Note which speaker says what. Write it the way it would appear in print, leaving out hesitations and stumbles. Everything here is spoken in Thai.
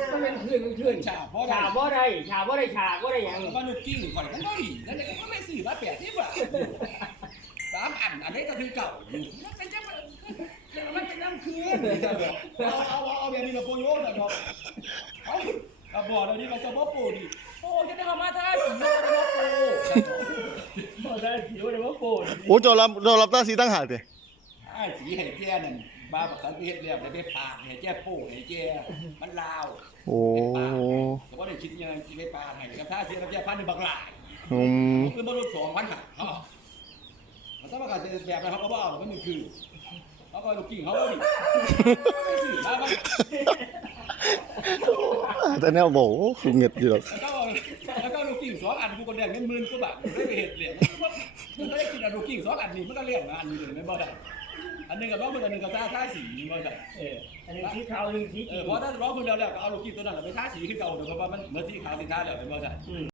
Speaker 1: ก็เป็นคืน
Speaker 2: ฉาบเพราะ
Speaker 1: ฉาบ่ได้ฉาบ่ได้ฉาบ่ได้หยัง
Speaker 2: ว่าลูกกิ้งข่อยมันได้แล้วเนี่ยก็ไม่ซื้อมา80บาท3 อันนี้ก็คือเก่าอยู่มันเป็นจังมันเป็นน้ำคืนเอาแบบนี้มาโปรโยชน์นะครับเอาบอกเลยนี่มาสมบูรณ์ปูดิโอ้จะได้เข้ามาท่าสีมาโปรบ่ได้สีว่าได้ว่าโปร
Speaker 3: โอ้เรารับตาสีตั้งหากเด้
Speaker 2: ไอ้สีให้แก่นั่นบ้าบักสันเพชรแล้วได้ไปผ่านให้แก่โป้ให้แก่มันลาว
Speaker 3: โอ้
Speaker 2: แต่ว่าได้คิดยังสิไปผ่านให้กับท่าเสียกับแก่พันในบักหลาย คือบ่รู้2,000ค่ะมันต้องมาการแบบนั้นเขาก็บ่เอามันคือเขาก็ลูกกิ้งเขาดิสิมาบ้าง
Speaker 3: แต่แนวโบคือเงียบอยู่หรอก
Speaker 2: แล้วก็ลูกกิ้ง2 อันกูก็แดงเงินหมื่นกว่าบาทได้ไปเฮ็ดเหรียญมันก็ได้กินลูกกิ้ง2 อันนี่มันก็เลี้ยงงานอยู่เลยไม่บ่ได้อันนึงก็ร้องมันอันนึงก็ท่าสีบ่ได้
Speaker 1: อันนี้สีขาวนึงสี
Speaker 2: เพราะถ้าร้องเพิ่นแล้วก็เอาลูกกิ้งตัวนั้นไปท่าสีคือเก่าเพราะว่ามันเหมือนสีขาวสีท่าแล้วไม่บ่ได้